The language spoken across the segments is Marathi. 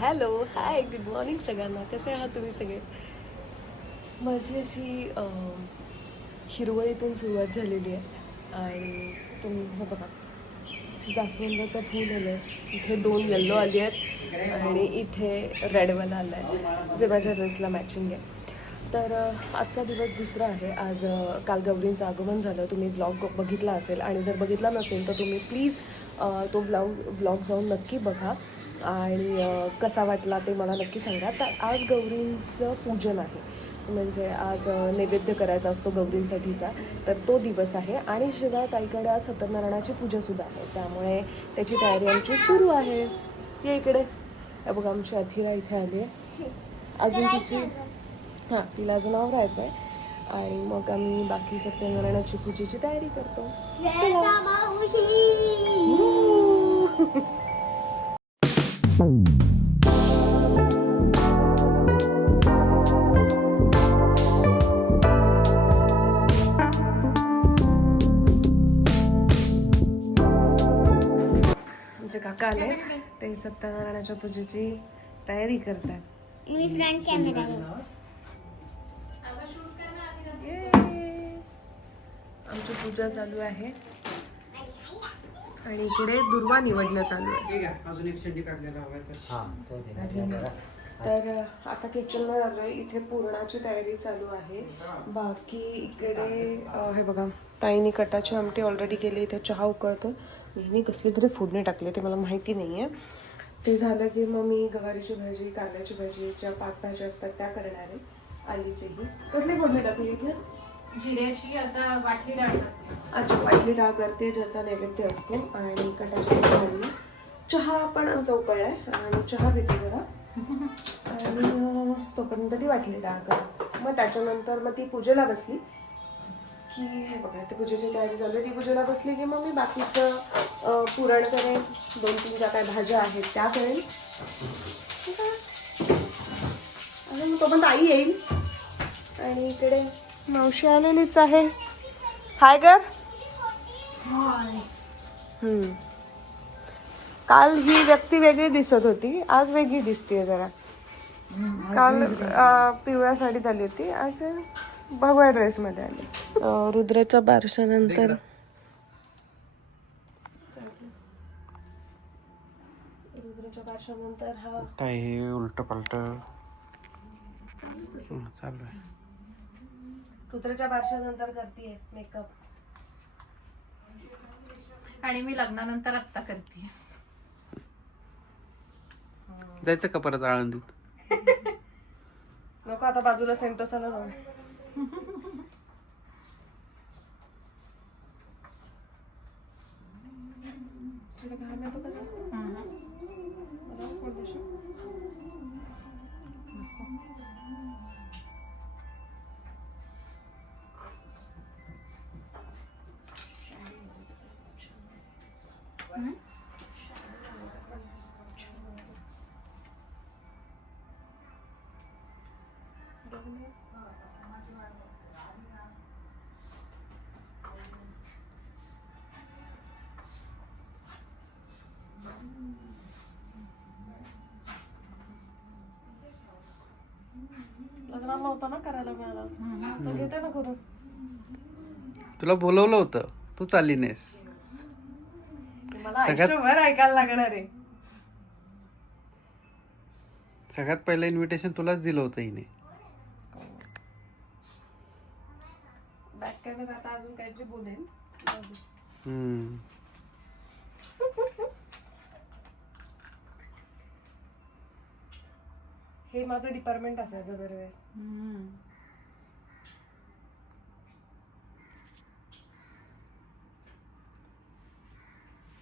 हॅलो हाय गुड मॉर्निंग सगळ्यांना. कसे आहात तुम्ही सगळे? माझी अशी हिरवळीतून सुरुवात झालेली आहे आणि तुम्ही हे बघा जास्वंदाचं फूल आलं आहे. इथे 2 येल्लो आली आहेत आणि इथे रेडवाला आला आहे जे माझ्या ड्रेसला मॅचिंग आहे. तर आजचा दिवस दुसरा आहे. आज काल गौरींचं आगमन झालं. तुम्ही व्लॉग बघितला असेल आणि जर बघितला नसेल तर तुम्ही प्लीज तो व्लॉग जाऊन नक्की बघा आणि कसा वाटला ते मला नक्की सांगा. तर आज गौरींचं पूजन आहे, म्हणजे आज नैवेद्य करायचा असतो गौरींसाठीचा, तर तो दिवस आहे. आणि शिवाय ताईकडे आज सत्यनारायणाची पूजासुद्धा आहे, त्यामुळे त्याची तयारी आमची सुरू आहे. ये इकडे. हे बघा आमची अथिरा इथे आली आहे. अजून तिची तिला अजून आवरायचं आहे आणि मग आम्ही बाकी सत्यनारायणाची पूजेची तयारी करतो. आमचे काका आले, ते सत्यनारायणाच्या पूजेची तयारी करतात. मी फ्रंट कॅमेरा आमची पूजा चालू आहे आणि इकडे दुर्वा निवडणं चालू आहे. तर आता किचनवर आलोय. इथे पुरणाची तयारी चालू आहे. बाकी इकडे हे बघा ताईने कटाची आमटी ऑलरेडी केली. इथे चहा उकळतो. मी कसली तरी फोडणी टाकली, ते मला माहिती नाही आहे. ते झालं की मग मी गवारीची भाजी, कारल्याची भाजी, ज्या 5 भाज्या असतात त्या करणार आहे. आलीचीही कसली फोडणी टाकली इथे? जिऱ्याची. आता वाटली डाळ करते. अच्छा, वाटली डाळ करते ज्याचा नैवेद्य असतो. आणि कटाची भाजी, चहा पण आमचा उकळला आहे आणि चहा पिते जरा. आणि तोपर्यंत ती वाटली डाळ कर. मग त्याच्यानंतर मग ती पूजेला बसली की हे बघा ते पूजेची तयारी झाली. ती पूजेला बसली की मग मी बाकीचं पुरण करेन. 2-3 ज्या काय भाज्या आहेत त्या करेन. आणि मग तोपर्यंत आई येईल. आणि इकडे मावशी आलेलीच आहे. हाय कर. काल ही व्यक्ती वेगळी दिसत होती, आज वेगळी दिसते जरा. काल पिवळ्या साडीत आली होती, आज भगव्या ड्रेसमध्ये आली. रुद्राच्या बारशानंतर हा काय हे उलट पालट चालू आहे. रुद्राच्या बारशानंतर करतीये मेकअप. आणि मी लग्नानंतर आत्ता करते. जायचं का परत आळंदीत? नको, आता बाजूला सेंटोसाला जाऊ. लग्नाला नव्हतं ना करायला मिळाला, तो घेते ना करून. तुला बोलवलं होतं, तू चालली नाहीस. मला आयुष्यभर ऐकायला लागणार आहे. सगळ्यात पहिलं इन्व्हिटेशन तुलाच दिलं होतं हिने. बॅक कॅमेरा आता अजून काहीतरी बोलेल. हे माझं डिपार्टमेंट असायचं दरवेळेस.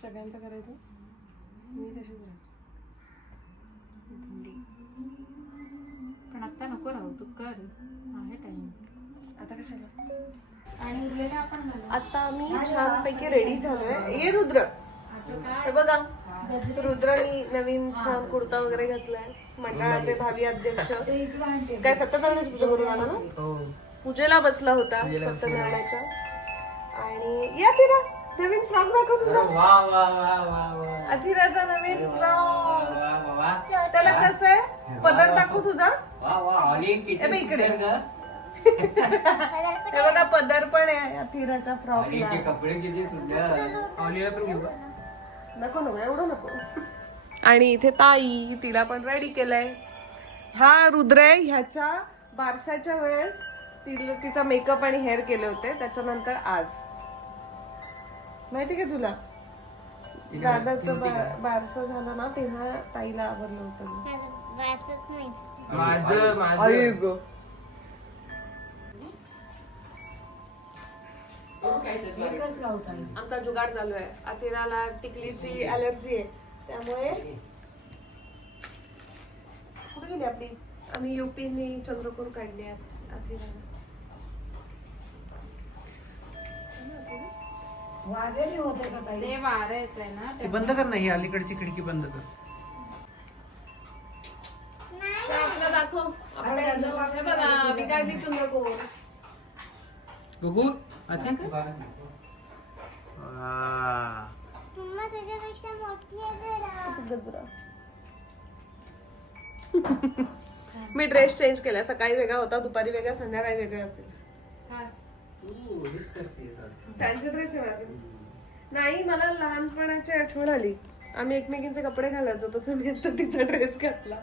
सगळ्यांचं करायचं, मी तशीच राहते. पण आता नको राहू, तू कर, आहे टाइम. आता कशाला? आणि उरलेले आपण घालू. आता आम्ही छानपैकी रेडी झालोय. ये रुद्र, हे बघा रुद्रानी नवीन छान कुर्ता वगैरे घातलाय. मंडळाचे भावी अध्यक्ष काय सत्यनारायणाची पूजा करून आला ना, पूजेला बसला होता सत्यनारायणाच्या. आणि या तिरा नवीन फ्रॉक दाखव तुझा. अथिराचा नवीन फ्रॉक. त्याला पदर दाखव तुझा. वा वा आली किती ए बाई, इकडे. सुंदर ग. हे बघा पदर पण आहे या थिराच्या फ्रॉकला. आलीचे कपडे किती सुंदर. आवलीला पण घेऊ का? नको नको एवढं नको. आणि इथे ताई, तिला पण रेडी केलंय. हा रुद्र आहे. ह्याच्या बारसाच्या वेळेस तिचा मेकअप आणि हेअर केले होते. त्याच्यानंतर आज माहिती का तुला दादाचं बारसं झालं ना तेव्हा ताईला आवडलं होतं. आई गं. आमचा जुगाड चालू आहे. अतिराला टिकलीची अलर्जी आहे त्यामुळे कुठे गेली आपली. आम्ही युपीने चंद्रपूर काढली आहे अतिराला. ते वारं येतंय ना ती बंद कर ना, ही अलीकडची खिडकी बंद कर. आपला दाखव. आपण हे बघा मी काढली चंद्रपूर. बघू अच्छा. गजरा. मी ड्रेस चेंज केला. सकाळी वेगळा होता, दुपारी वेगळा, संध्याकाळी वेगळा असेल. फॅन्सी ड्रेस आहे माझे. नाही मला लहानपणाची आठवण आली. आम्ही एकमेकींचे कपडे घालायचो तसं मी आता तिचा ड्रेस घातला.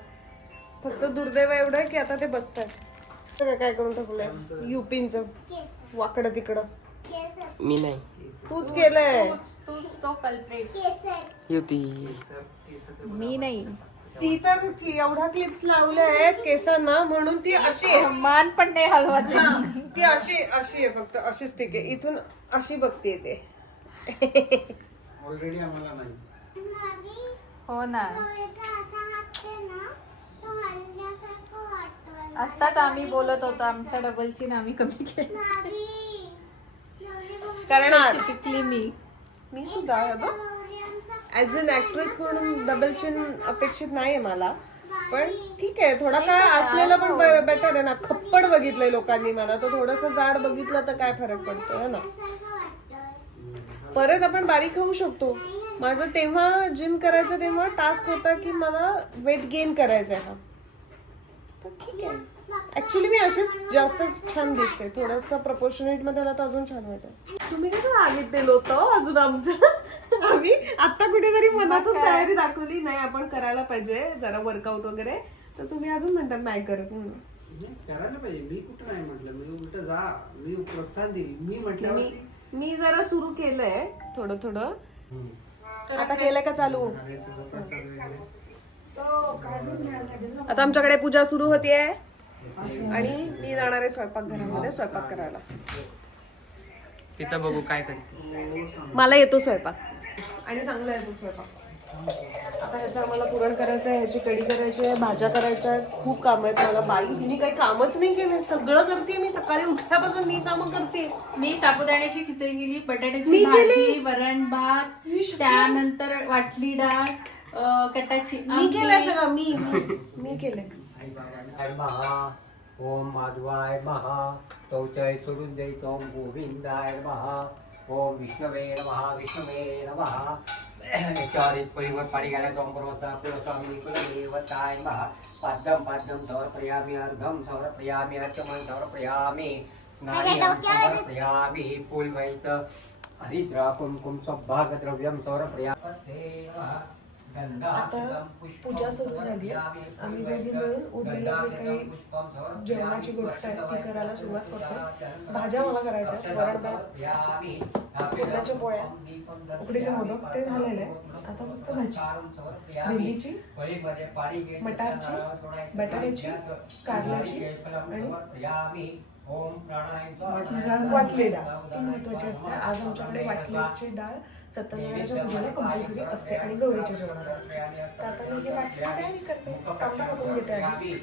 फक्त दुर्दैव एवढं आहे की आता ते बसतात. काय करून टाकलंय युपींचं वाकडं तिकडं. मी नाही. तूच केलंय. तूच तो कल्प्रेट. युती. मी नाही. ती तर एवढा क्लिप्स लावल्या आहेत केसांना म्हणून ती अशी आहे. मान पण नाही हलवत. ती अशी अशी आहे. फक्त अशीच ठीक आहे. इथून अशी बघते ते. ऑलरेडी आम्हाला नाही. हो ना. आत्ताच आम्ही बोलत होतो आमच्या डबल चिन आम्ही कमी केलं. कारण स्पेसिफिकली मी सुद्धा ऍज अन ऍक्ट्रेस म्हणून डबल चिन अपेक्षित नाहीये मला. पण ठीक आहे थोडा काळ असलेलं पण बेटर आहे ना. खप्पड बघितलंय लोकांनी मला. तो थोडस जाड बघितलं तर काय फरक पडतो है ना. परत आपण बारीक होऊ शकतो. माझं तेव्हा जिम करायचं तेव्हा टास्क होता की मला वेट गेन करायचं आहे. हा तर ठीक आहे. ऍक्च्युली मी अशीच जास्त छान दिसते. थोडस प्रपोर्शनेट मध्ये आला तर अजून छान वाटत. तुम्ही कसं आगीत दिलं होतं अजून आमच्या. आम्ही आता कुठेतरी मनातून तयारी दाखवली नाही आपण करायला पाहिजे जरा वर्कआउट वगैरे. तर तुम्ही अजून म्हणतात नाही करत म्हणून. करायला पाहिजे. मी कुठं नाही म्हटलं. मी उलट जा. मी प्रोत्साहन दिली. मी म्हटलं मी जरा सुरू केलंय थोडं थोडं. आता केलंय का चालू. आता आमच्याकडे पूजा सुरू होतीये आणि मी जाणार आहे स्वयंपाकघरामध्ये स्वयंपाक करायला. तिथं बघू काय करते. मला येतो स्वयंपाक आणि चांगला येतो स्वयंपाक. आता ह्याचं आम्हाला पुरण करायचं आहे. ह्याची कढी करायची आहे. भाज्या करायच्या आहेत. खूप काम आहेत मला. बाई तिने काही कामच नाही केलं. सगळं करते मी. सकाळी उठल्यापासून मी कामं करते. मी साबुदाण्याची खिचडी केली, बटाट्याची मी केली. भाजी, वरण भात, त्यानंतर वाटली डाळ, कटाची मी केलंय सगळं. मी केलंय. महा ओम माधवाय महा तौचय सोडून द्यायचो गोविंदाय महा ओम विष्णवे नमः विष्णवे नमः. चारित परिवर पाणी घालायचं ओम पर्वता कुलस्वामी कुलदेवताय महा. पाद्यम पाद्यम समर्पयामि अर्घम समर्पयामि अर्चमन समर्पयामि स्नानं समर्पयामि. फूल व्हायचं हरिद्रा कुमकुम सौभाग्य द्रव्यम समर्पयामि. आता पूजा सुरू झाली. आम्ही दोघी मिळून उरलेलं जे काही जेवणाची गोष्ट आहे ती करायला सुरुवात करतो. भाज्या मला करायच्या. वरण भात, पुरणाच्या पोळ्या, उकडीचे मोदक ते झालेलं आहे. आता फक्त भाजी भेंडीची, मटारची, बटाट्याची, कारल्याची आणि वाटली डाळ. ती महत्वाची असते. आज आमच्याकडे वाटलीची डाळ सत्यनारायणाच्या पूजेला कंपल्सरी असते आणि गौरीच्या जेवणाला. तर आता मी हे वाटलीची तयारी करते. कांदा कापून घेते आधी.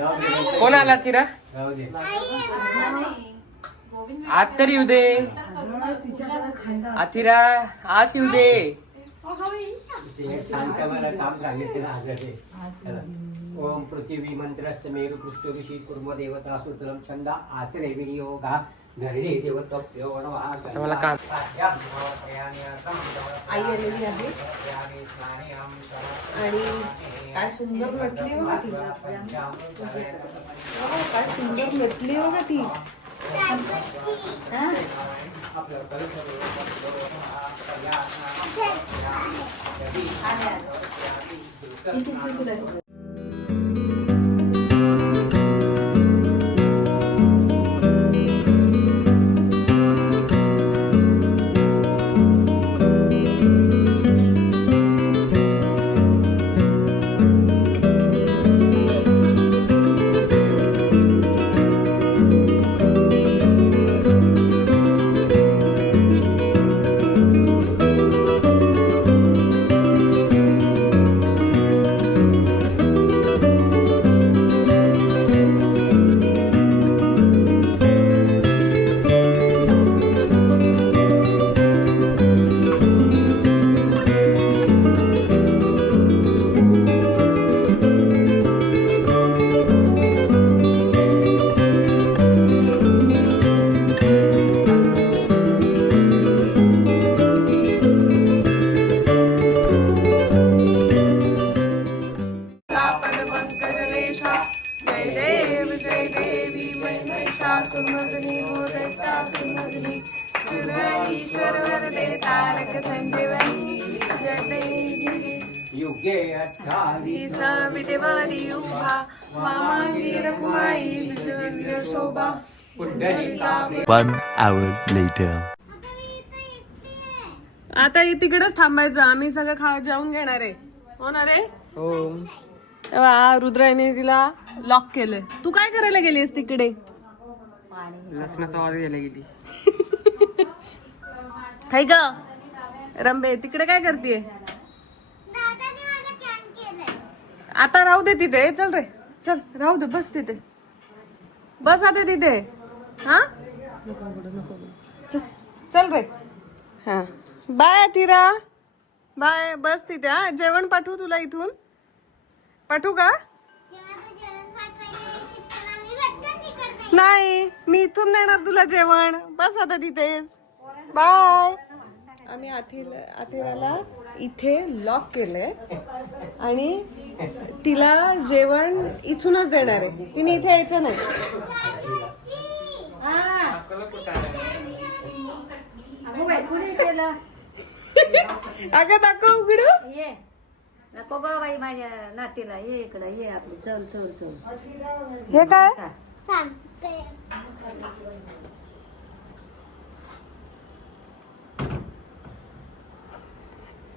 कोण आला तिरा राहू दे. आज तर येऊ दे आतिरा आज येऊ दे. ते शांत मला काम सांगितलं आजरे. ओम पृथ्वी मंत्रस्य मेरु पृष्ठ ऋषी कुर्म देवता सूत्रम छंदा आचरे विनियोगा धरणी देवतप्यो आता मला काम. आई आलेली आहे आणि काय सुंदर नटली बघा ती. काय सुंदर नटली बघा ती. युगे 28 विटेवरी उभा मामांगी रखुमाई विजय शोभा. पुंडलिका. 1 hour later. आता तिकडेच थांबायचं. आम्ही सगळं जेवून घेणार आहे. हो ना रे. हो तेव्हा रुद्राने तिला लॉक केलंय. तू काय करायला गेलीस तिकडे? लसणाचा आवाज घ्यायला गेली. हाय ग रंबे तिकडे काय करतेय? आता राहू दे तिथे. चल रे चल राहू दे. बस तिथे बस आता तिथे. हा चल चल रे. हा बाय अथिरा. बाय. बस तिथे. हा जेवण पाठवू तुला इथून? पाठवू का? नाही मी इथून देणार तुला जेवण. बस आता तिथेच. बाय. आम्ही अथिराला इथे लॉक केलंय आणि तिला जेवण इथूनच देणार आहे. तिने इथे यायचं नाही. अगं दाखव उघडू. नको ग बाई माझ्या नातीला. ये इकडं ये आपली. चल चल चल. हे काय?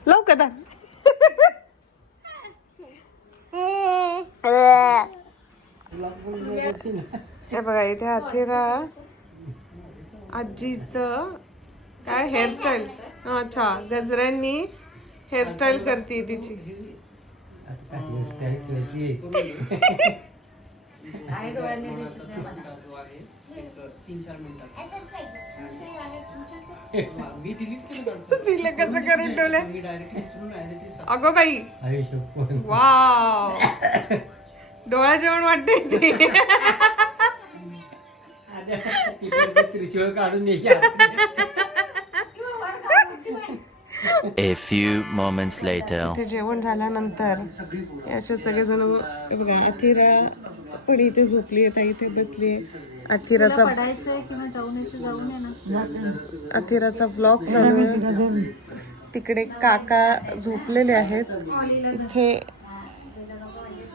लवकर दा. हे बघा इथे अथिरा आजीचं काय हेअरस्टाईल. अच्छा गजऱ्यांनी हेअरस्टाईल करते तिची. काय डोळ्यांनी दिसत नाही मला. जो आहे एक 3-4 मिनिटात मी डिलीट केलं. तिला कसं करून ठेवलंय? मी डायरेक्टली उचलून ऍज इट इज. अगो बाई. वाव डोळा जेवण वाटते ती. त्रिशूळ काढून द्यायच्या. A few moments later. इथे जेवण झाल्यानंतर असे सगळेजण हे बघा अथिरा पण इथे झोपली आहे. इथे बसली. अथिराचा पडायचंय किंवा जाऊन यायचं जाऊन ये ना. अथिराचा व्लॉग चालू आहे. तिकडे काका झोपलेले आहेत. इथे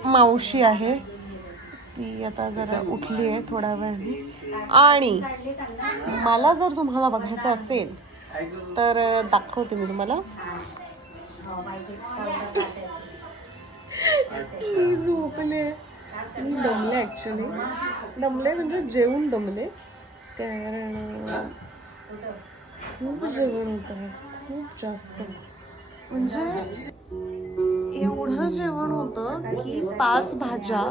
मावशी आहे. ती आता जरा उठली आहे थोड्या वेळाने. आणि मला जर तुम्हाला बघायचं असेल तर दाखवते मी तुम्हाला. मी झोपले. मी दमले ॲक्च्युली. दमले म्हणजे जेवून दमले. कारण खूप जेवण होतं आज. खूप जास्त. म्हणजे एवढं जेवण होतं की 5 भाज्या,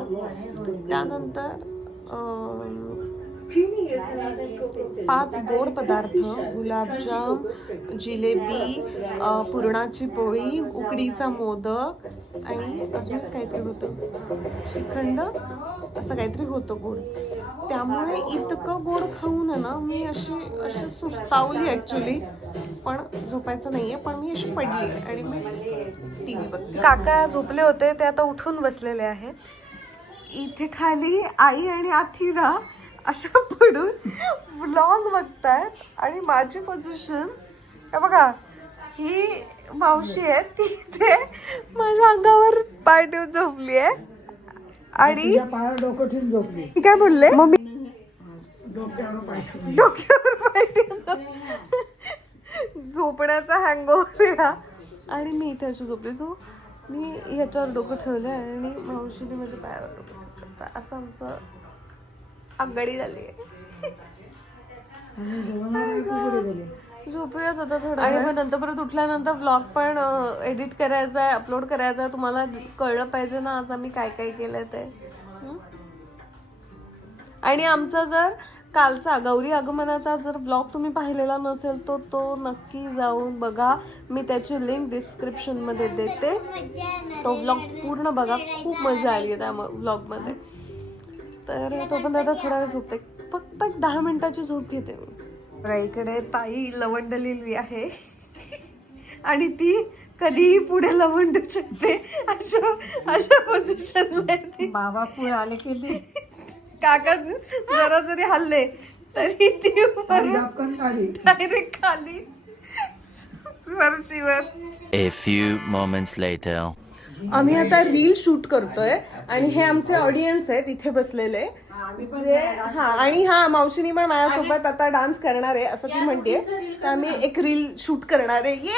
त्यानंतर 5 गोड पदार्थ, गुलाबजाम, जिलेबी, पुरणाची पोळी, उकडीचा मोदक आणि अजून काहीतरी होतं, श्रीखंड, असं काहीतरी होतं गोड. त्यामुळे इतकं गोड खाऊन आहे ना मी अशी सुस्तावली ॲक्च्युली. पण झोपायचं नाहीये, पण मी अशी पडली आणि मी टी व्ही बघते. काका झोपले होते, ते आता उठून बसलेले आहेत. इथे खाली आई आणि आथिरा अशा पडून व्लॉग बघतायत आणि माझी पोझिशन हे बघा, ही मावशी आहे ती इथे माझ्या अंगावर पाय ठेवून झोपली आहे आणि डोकं ठेवून झोपली. काय बोलले मम्मी? डोक्यावर डोक्यावर पाय ठेवून झोपण्याचा हँगओव्हर हा. आणि मी इथे अशी झोपली, सो मी ह्याच्यावर डोकं ठेवलं आणि मावशीने माझ्या पायावर डोकं ठेवलं. असं आमचं आगगाडी झाली आहे. झोपूयात आता थोडं आणि मग नंतर परत उठल्यानंतर व्लॉग पण एडिट करायचा आहे, अपलोड करायचा आहे. तुम्हाला कळलं पाहिजे ना आज आम्ही काय काय केलंय ते. आणि आमचा जर कालचा गौरी आगमनाचा जर व्लॉग तुम्ही पाहिलेला नसेल तर तो नक्की जाऊन बघा. मी त्याची लिंक डिस्क्रिप्शनमध्ये देते. तो व्लॉग पूर्ण बघा, खूप मजा आली आहे त्या व्लॉगमध्ये. तर तो पण आता थोडा वेळ झोपते, फक्त 10 मिनिटाची झोप घेते मी. इकडे ताई लवंडलेली आहे आणि ती कधीही पुढे लवंडू शकते अशा पोझिशनला आहे. बाबा पुढे आले की ते काका जरा जरी हल्ले तरी ती डायरेक्ट खाली फरशीवर. A few moments later. आम्ही आता रील शूट करतोय आणि हे आमचे ऑडियन्स आहेत इथे बसलेले. हा आणि हा मावशीनी पण माझ्यासोबत आता डान्स करणार आहे असं ती म्हणते. तर आम्ही एक रील शूट करणार आहे. ये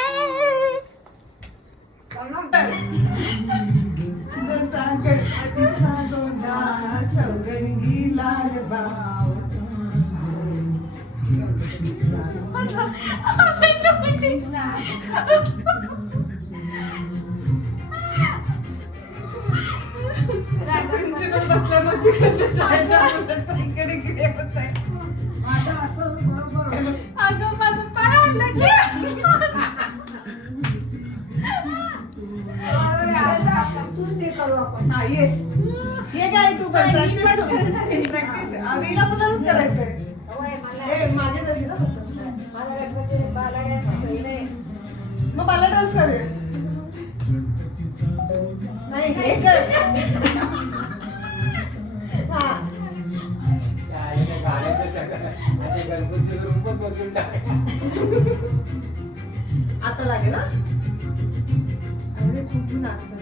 प्रिन्सिपल बसल्यामध्ये इकडे इकडे होत आहे. अगं माझं पाय हल्ला की हे काय तू पण प्रॅक्टिस रील आपल्यालाच करायचंय. मागे जशी ना मग मला डान्स करेल नाही हे कर. हा आता लागेल ना. अरे खूप नाचतात.